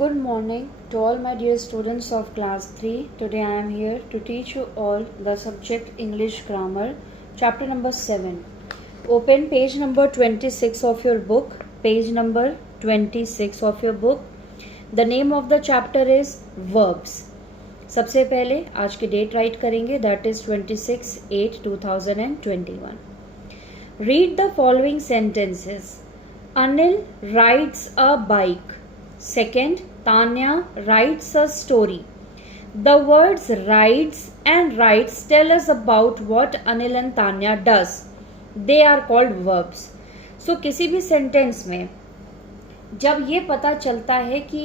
Good morning to all my dear students of class 3. Today I am here to teach you all the subject English Grammar, chapter number 7. Open page number 26 of your book. Page number 26 of your book. The name of the chapter is Verbs. सबसे पहले आज की date right करेंगे, that is 26/8/2021. Read the following sentences. Anil rides a bike. Second, Tanya writes a story. The words rides and writes tell us about what Anil and Tanya does. They are called verbs. So किसी भी sentence में जब ये पता चलता है कि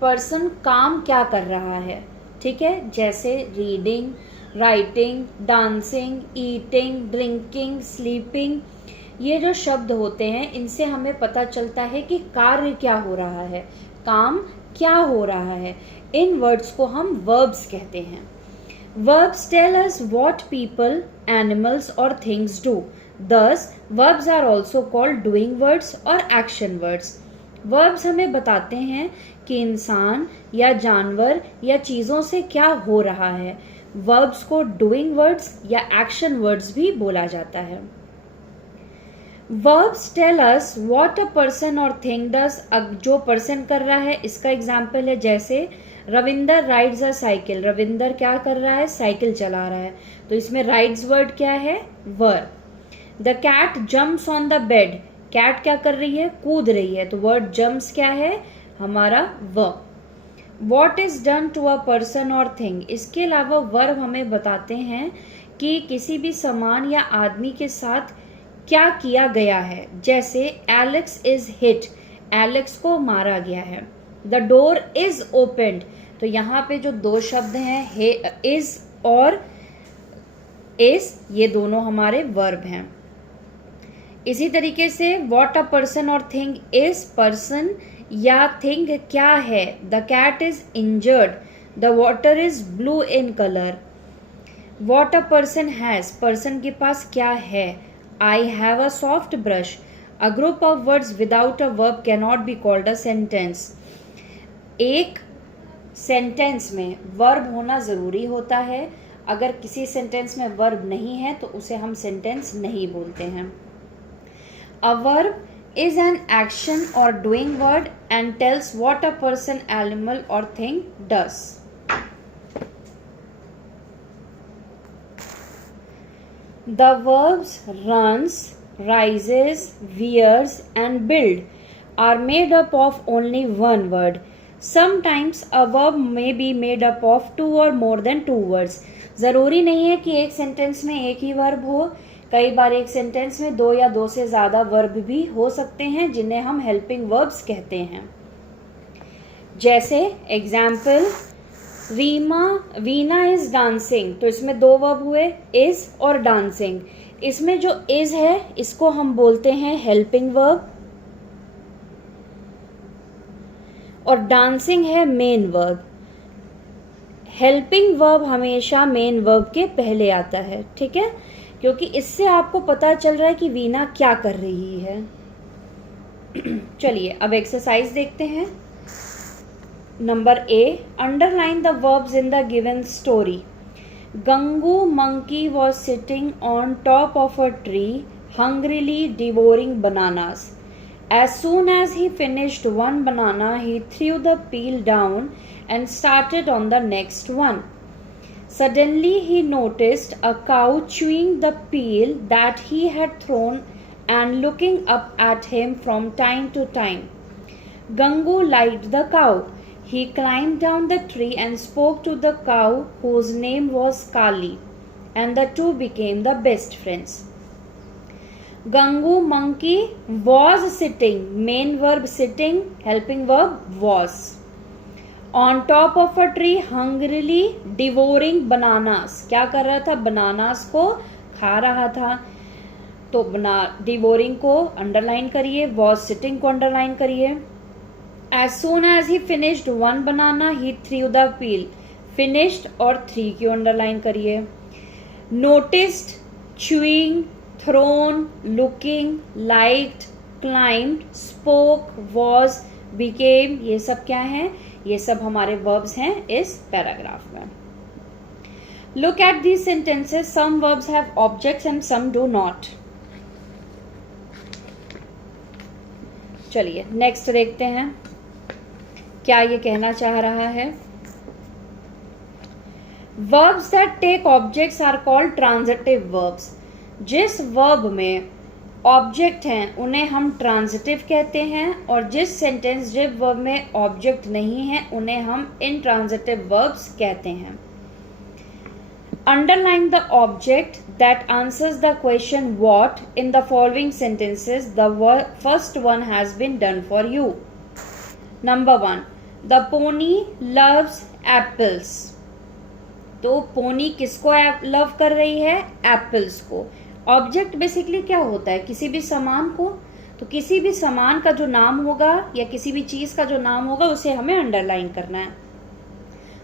person काम क्या कर रहा है, ठीक है, जैसे reading, writing, dancing, eating, drinking, sleeping, ये जो शब्द होते हैं इनसे हमें पता चलता है कि कार्य क्या हो रहा है, काम क्या हो रहा है. इन वर्ड्स को हम वर्ब्स कहते हैं. Verbs tell us what people, animals और things do. Thus, verbs are also called doing words और action words. Verbs हमें बताते हैं कि इंसान या जानवर या चीज़ों से क्या हो रहा है. Verbs को doing words या action words भी बोला जाता है. Verbs tell us what a person or thing does. अब जो पर्सन कर रहा है इसका एग्जाम्पल है, जैसे रविंदर राइड्स अ साइकिल. रविंदर क्या कर रहा है, साइकिल चला रहा है. तो इसमें राइड्स वर्ड क्या है, verb. The cat jumps on the bed. Cat क्या कर रही है, कूद रही है. तो वर्ड जम्प्स क्या है, हमारा verb. What is done to a person और थिंग. इसके अलावा वर्ब हमें बताते हैं कि किसी भी सामान या आदमी के साथ क्या किया गया है. जैसे एलेक्स इज हिट, एलेक्स को मारा गया है. The door is opened. तो यहाँ पे जो दो शब्द हैं इज और इज, ये दोनों हमारे वर्ब हैं. इसी तरीके से व्हाट अ पर्सन और थिंग इज, पर्सन या थिंग क्या है. The cat is injured. The water is blue in colour. What a person has, person के पास क्या है. I have a soft brush. A group of words without a verb cannot be called a sentence. एक sentence में verb होना ज़रूरी होता है. अगर किसी सेंटेंस में वर्ब नहीं है तो उसे हम सेंटेंस नहीं बोलते हैं. A verb is an action or doing word and tells what a person, animal or thing does. The verbs runs, rises, wears and build are made up of only one word. Sometimes a verb may be made up of two or more than two words. ज़रूरी नहीं है कि एक sentence में एक ही verb हो. कई बार एक सेंटेंस में दो या दो से ज़्यादा वर्ब भी हो सकते हैं जिन्हें हम हेल्पिंग वर्ब्स कहते हैं. जैसे एग्जाम्पल, वीना इज डांसिंग. तो इसमें दो वर्ब हुए, इज और डांसिंग. इसमें जो इज है इसको हम बोलते हैं हेल्पिंग वर्ब और डांसिंग है मेन वर्ब. हेल्पिंग वर्ब हमेशा मेन वर्ब के पहले आता है, ठीक है, क्योंकि इससे आपको पता चल रहा है कि वीना क्या कर रही है. चलिए अब एक्सरसाइज देखते हैं. Number A, underline the verbs in the given story. Gangu monkey was sitting on top of a tree, hungrily devouring bananas. As soon as he finished one banana, he threw the peel down and started on the next one. Suddenly he noticed a cow chewing the peel that he had thrown and looking up at him from time to time. Gangu liked the cow. He climbed down the tree and spoke to the cow, whose name was Kali, and the two became the best friends. Gangu monkey was sitting, main verb sitting, helping verb was. On top of a tree, hungrily devouring bananas. क्या कर रहा था, bananas को खा रहा था. तो devouring को अंडरलाइन करिए, was sitting को अंडरलाइन करिए. As soon as he finished one banana, he threw the peel. Finished और three की अंडरलाइन करिए. Noticed, chewing, thrown, looking, liked, climbed, spoke, was, became, ये सब क्या हैं? ये सब हमारे verbs हैं इस पैराग्राफ में. Look at these sentences. Some verbs have objects and some do not. चलिए नेक्स्ट देखते हैं क्या ये कहना चाह रहा है. Verbs that take objects are called transitive verbs. जिस verb में ऑब्जेक्ट हैं उन्हें हम ट्रांजिटिव कहते हैं और जिस सेंटेंस जिस वर्ब में ऑब्जेक्ट नहीं है उन्हें हम इनट्रांजिटिव वर्ब्स कहते हैं. Underline the object that answers the question what in the following sentences. The first one has been done for you. Number 1. The pony loves apples. तो पोनी किसको लव कर रही है? एप्पल्स को. ऑब्जेक्ट बेसिकली क्या होता है? किसी भी सामान को. तो किसी भी सामान का जो नाम होगा या किसी भी चीज का जो नाम होगा उसे हमें अंडरलाइन करना है.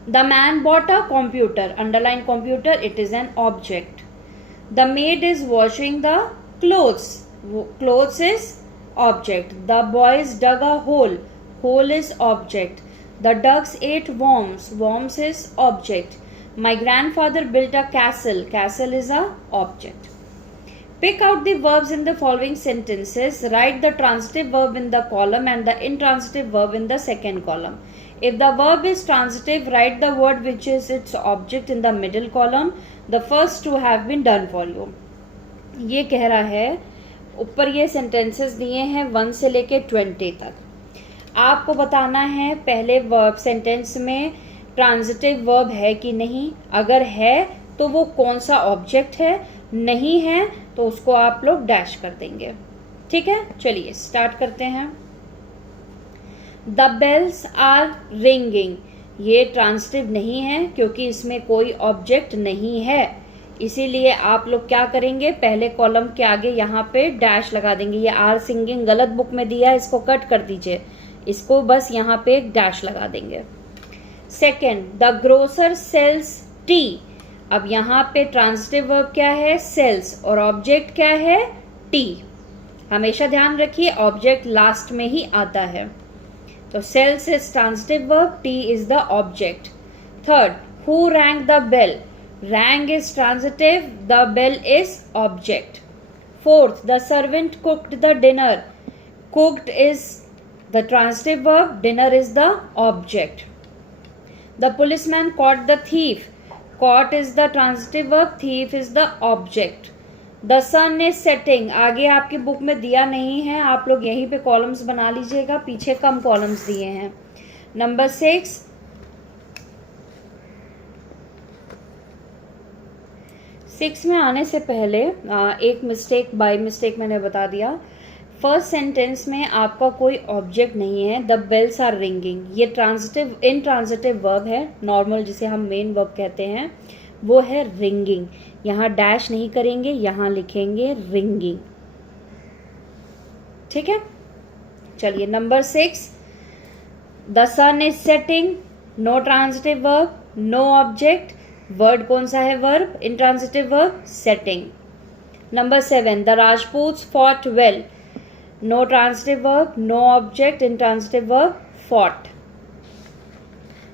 The man bought a computer. Underline computer. It is an object. The maid is washing the clothes. Clothes is object. The boys dug a hole. Hole is object. The ducks ate worms. Worms is object. My grandfather built a castle. Castle is a object. Pick out the verbs in the following sentences. Write the transitive verb in the column and the intransitive verb in the second column. If the verb is transitive, write the word which is its object in the middle column. The first two have been done for you. ये कह रहा है, ऊपर ये sentences दिए हैं 1 से लेके 20 तक. आपको बताना है पहले वर्ब सेंटेंस में ट्रांजिटिव वर्ब है कि नहीं. अगर है तो वो कौन सा ऑब्जेक्ट है, नहीं है तो उसको आप लोग डैश कर देंगे. ठीक है, चलिए स्टार्ट करते हैं. The bells are ringing. ये ट्रांजिटिव नहीं है क्योंकि इसमें कोई ऑब्जेक्ट नहीं है, इसीलिए आप लोग क्या करेंगे, पहले कॉलम के आगे यहाँ पे डैश लगा देंगे. ये आर सिंगिंग गलत बुक में दिया है, इसको कट कर दीजिए. इसको बस यहाँ पे एक डैश लगा देंगे. Second, the grocer sells tea. अब यहाँ पे ट्रांजिटिव वर्ब क्या है? सेल्स. और ऑब्जेक्ट क्या है? टी. हमेशा ध्यान रखिए ऑब्जेक्ट लास्ट में ही आता है. तो sells is transitive verb, tea is the object. Third, who rang the bell. Rang is transitive, the bell is object. Fourth, the servant cooked the dinner. Cooked is the transitive verb, dinner is the object. The policeman caught the thief. Caught is the transitive verb, thief is the object. The sun is setting. आगे आपकी book में दिया नहीं है, आप लोग यहीं पे कॉलम्स बना लीजिएगा, पीछे कम कॉलम्स दिए हैं. नंबर 6 में आने से पहले एक मिस्टेक बाय मिस्टेक मैंने बता दिया. फर्स्ट सेंटेंस में आपका कोई ऑब्जेक्ट नहीं है. द बेल्स आर रिंगिंग, ये ट्रांजिटिव इनट्रांजिटिव वर्ब है. नॉर्मल जिसे हम मेन वर्ब कहते हैं वो है रिंगिंग. यहाँ डैश नहीं करेंगे, यहाँ लिखेंगे रिंगिंग. ठीक है, चलिए number 6, the sun is setting. No transitive verb, no object. Word कौन सा है? Verb, intransitive verb, setting. Number 7, the Rajputs fought well. No transitive verb, no object, intransitive verb, fought.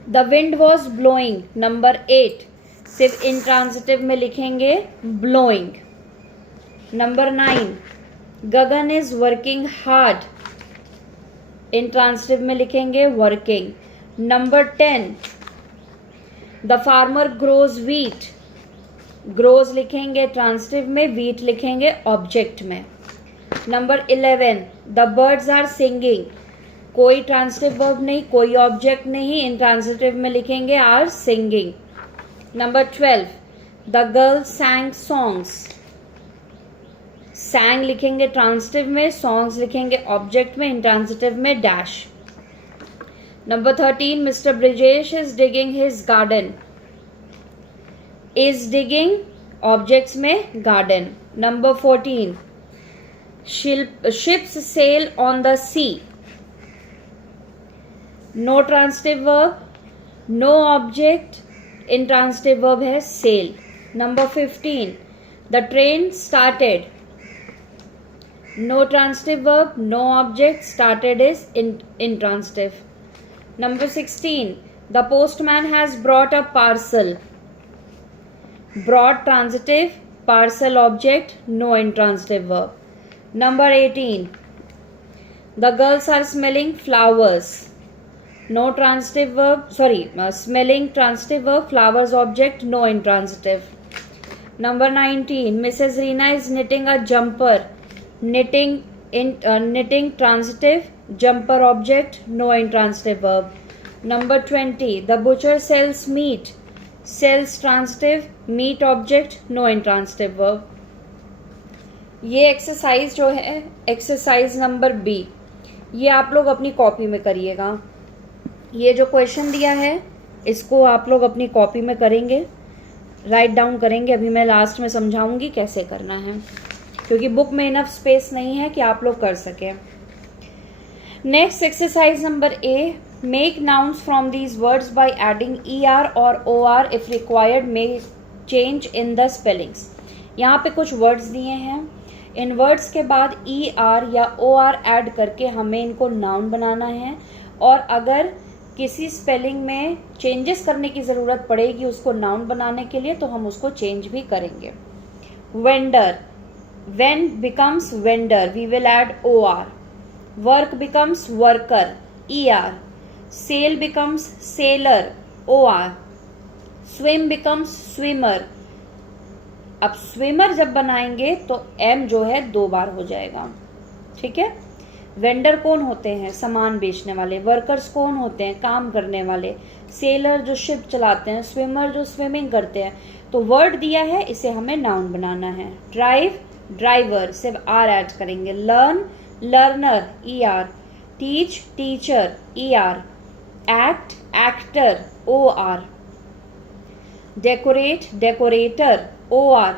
The wind was blowing. Number 8, सिर्फ intransitive में लिखेंगे blowing. Number 9, Gagan is working hard. Intransitive में लिखेंगे working. Number 10, the farmer grows wheat. Grows लिखेंगे transitive में, wheat लिखेंगे object में. Number 11, the birds are singing. कोई ट्रांजिटिव वर्ब नहीं, कोई ऑब्जेक्ट नहीं, इनट्रांजिटिव में लिखेंगे are singing. Number 12, the girls sang songs. Sang लिखेंगे ट्रांजिटिव में, सॉन्ग्स लिखेंगे ऑब्जेक्ट में, इनट्रांजिटिव में dash. Number 13, mister Brijesh is digging his garden. Is digging objects में garden. Number 14, ships sail on the sea. No transitive verb, no object, intransitive verb है sail. Number 15, the train started. No transitive verb, no object, started is intransitive. Number 16. The postman has brought a parcel. Brought transitive, parcel object, no intransitive verb. Number 18. The girls are smelling flowers. No transitive verb, smelling transitive verb, flowers object, no intransitive. Number 19. Mrs. Reena is knitting a jumper. Knitting transitive, jumper object, no intransitive verb. Number 20. The butcher sells meat. Sells transitive, meat object, no intransitive verb. ये exercise जो है exercise number B, ये आप लोग अपनी copy में करिएगा. ये जो क्वेश्चन दिया है इसको आप लोग अपनी कॉपी में करेंगे, राइट डाउन करेंगे. अभी मैं लास्ट में समझाऊंगी कैसे करना है, क्योंकि बुक में इनफ स्पेस नहीं है कि आप लोग कर सकें. Next exercise number A. Make nouns from these words by adding ER और OR if required. May change in the spellings. यहाँ पे कुछ वर्ड्स दिए हैं, इन वर्ड्स के बाद ER या OR ऐड करके हमें इनको नाउन बनाना है, और अगर किसी स्पेलिंग में चेंजेस करने की ज़रूरत पड़ेगी उसको नाउन बनाने के लिए तो हम उसको चेंज भी करेंगे. Vendor, when becomes vendor, we will add OR. Work becomes worker, ER. Sail becomes sailor, OR. Swim becomes swimmer. अब स्विमर जब बनाएंगे तो M जो है 2 बार हो जाएगा. ठीक है. वेंडर कौन होते हैं? सामान बेचने वाले. वर्कर्स कौन होते हैं? काम करने वाले. सेलर जो शिप चलाते हैं. स्विमर जो स्विमिंग करते हैं. तो वर्ड दिया है, इसे हमें नाउन बनाना है. ड्राइव, ड्राइवर, सिर्फ R ऐड करेंगे. Learn, learner, ER. Teach, teacher, ER. Act, actor, OR. Decorate, decorator, OR.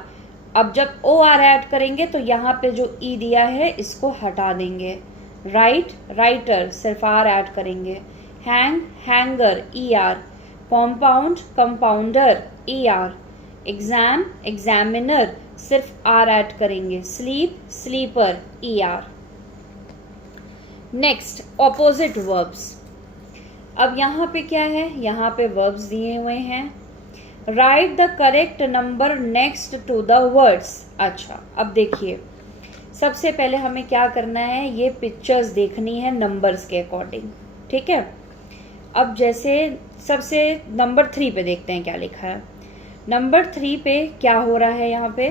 अब जब OR ऐड करेंगे तो यहाँ पे जो E दिया है इसको हटा देंगे. राइट, राइटर, सिर्फ R ऐड करेंगे. Hang, hanger, ER. Compound, compounder, ER. Exam, examiner, सिर्फ R ऐड करेंगे. Sleep, sleeper, ER. Next, opposite verbs. अब यहाँ पे क्या है? यहाँ पे वर्ब्स दिए हुए हैं. Write the correct number next to the words. अच्छा, अब देखिए, सबसे पहले हमें क्या करना है, ये पिक्चर्स देखनी है नंबर्स के अकॉर्डिंग. ठीक है. अब जैसे सबसे नंबर 3 पे देखते हैं क्या लिखा है. नंबर 3 पे क्या हो रहा है, यहाँ पे